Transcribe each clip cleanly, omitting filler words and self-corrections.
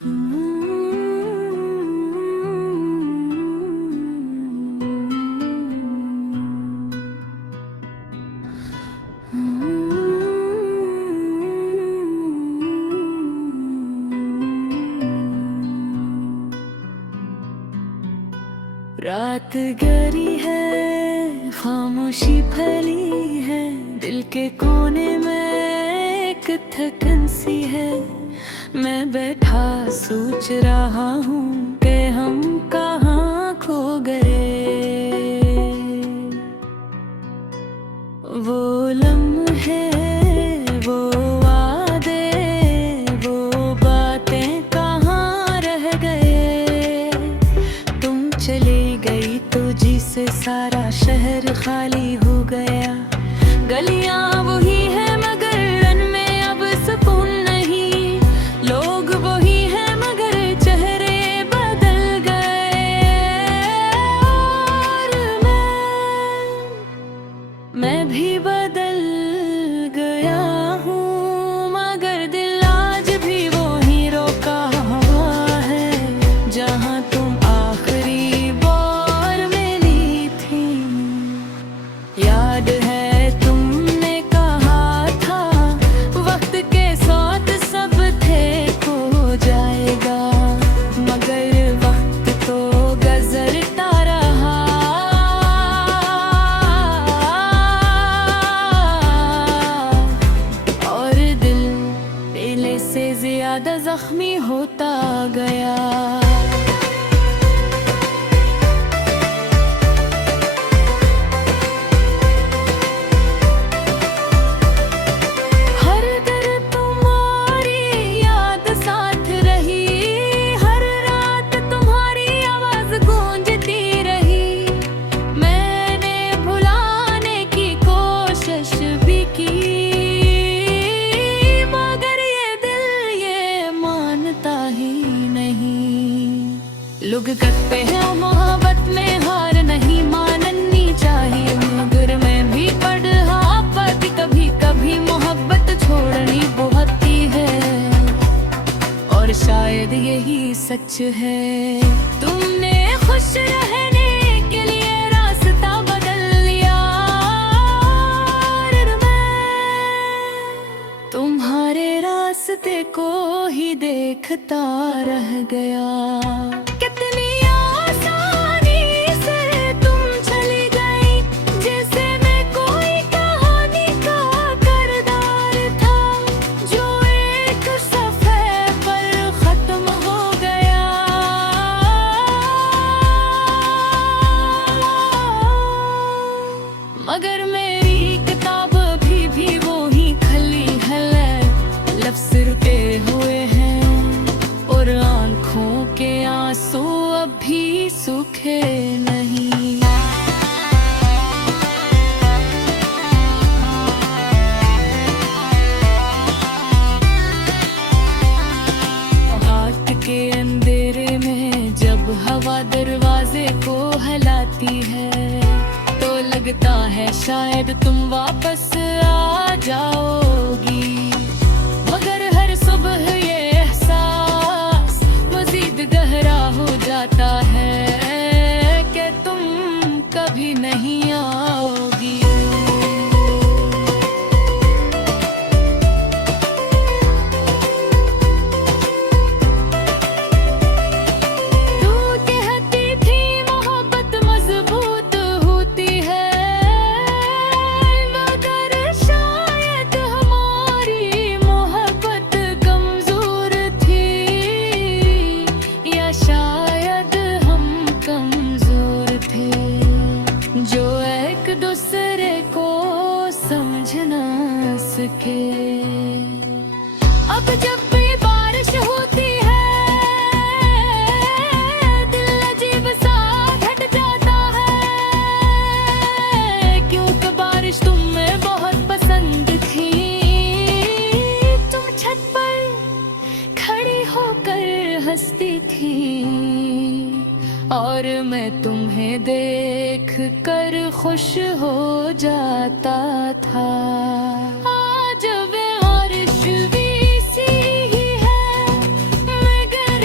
रात गहरी है, खामोशी फैली है, दिल के कोने में एक थकन सी है। मैं बैठा सोच रहा हूँ कि हम कहाँ खो गए। वो लम्हे, वो वादे, वो बातें कहाँ रह गए। तुम चली गई तो जी से सारा शहर खाली हो गया। गलियां वही है मगर उनमें अब सुकून नहीं। लोग वही है मगर चेहरे बदल गए। और मैं भी बदल गया हूँ, मगर दिल आज भी वही रोका हुआ है जहाँ तुम आखिरी बार मिली थी। याद है तुमने कहा था वक्त के साथ सब थे खो जाएगा, मगर वक्त तो गुजरता रहा। और दिल पहले से ज्यादा जख्मी होता गया। लोग कहते हैं मोहब्बत में हार नहीं माननी चाहिए, मगर मैं भी पढ़ा पढ़ी कभी कभी मोहब्बत छोड़नी बहुत ही है। और शायद यही सच है। तुमने खुश रहने के लिए रास्ता बदल लिया और मैं तुम्हारे रास्ते को ही देखता रह गया। कितनी आसानी से तुम चली गई, जैसे मैं कोई कहानी का किरदार था जो एक सफ़े पर खत्म हो गया। मगर मेरी किताब भी वो ही खली है, लफ्ज़ रुके हुए हैं और आँखों के आंसू अब भी सूखे नहीं। रात के अंधेरे में जब हवा दरवाजे को हिलाती है तो लगता है शायद तुम वापस आ जाओगी, मगर हर सुबह ये एहसास मजीद गहरा हो जाता है कि तुम कभी नहीं आओगी। तू कहती थी मोहब्बत मजबूत होती है, मगर शायद हमारी मोहब्बत कमजोर थी, या शायद हम कमजोर थे जो एक दूसरे को समझ ना सके। अब जब भी बारिश होती है दिल अजीब सा घट जाता है, क्योंकि बारिश तुम्हें बहुत पसंद थी। तुम छत पर खड़ी होकर हंसती थी और मैं तुम्हें देख कर खुश हो जाता था। आज वे बारिश भी सी ही है, मगर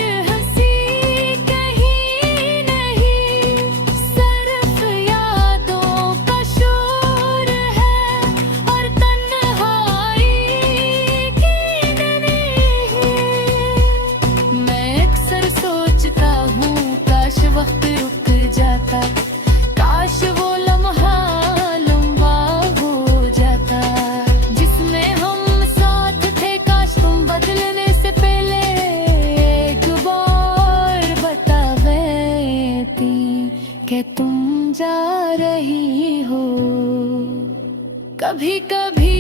कभी कभी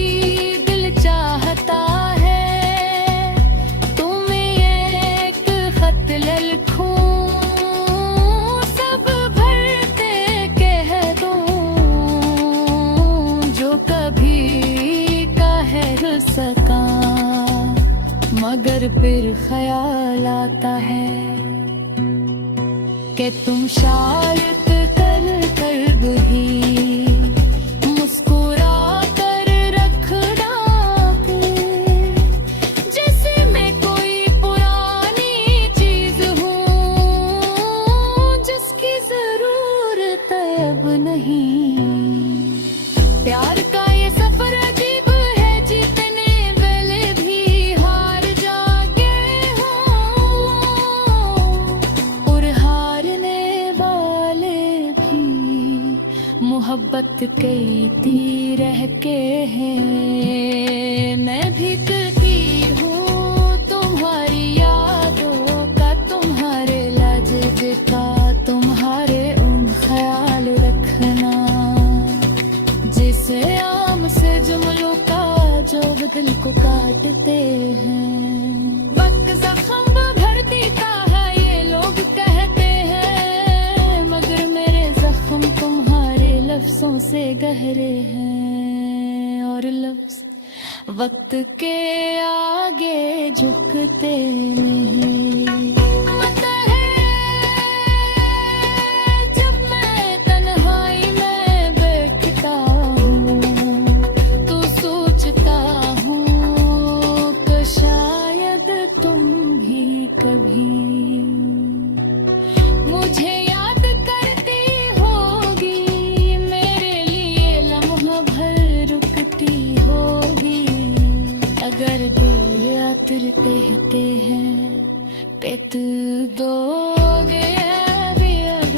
दिल चाहता है तुम्हें एक खत लिखूं, सब भरते कह दूं जो कभी कह सका, मगर फिर ख्याल आता है कि तुम शायद कर भी मुस्कुरा कर रख डाके, जैसे मैं कोई पुरानी चीज हूँ जिसकी जरूरत अब नहीं। प्यार का ये सफर अजीब है, जीतने वाले भी हार जाके हों और हारने वाले भी मोहब्बत के तीर के हैं। मैं भीगती हूँ तुम्हारी यादों का, तुम्हारे लहजे का, तुम्हारे उन ख्याल रखना जिसे आम से जुमलों का जो दिल को काटते हैं। वक्त जख्म भर देता है ये लोग कहते हैं, मगर मेरे जख्म तुम्हारे लफ्जों से गहरे हैं और लफ्ज वक्त के आगे झुकते नहीं। पता है जब मैं तन्हाई में बैठता हूँ तो सोचता हूँ कि शायद तुम भी कभी मुझे याद करती होगी, मेरे लिए लम्हा भर रुकती होगी। अगर दिल आतर कहते हैं पेत दोगे अभी अब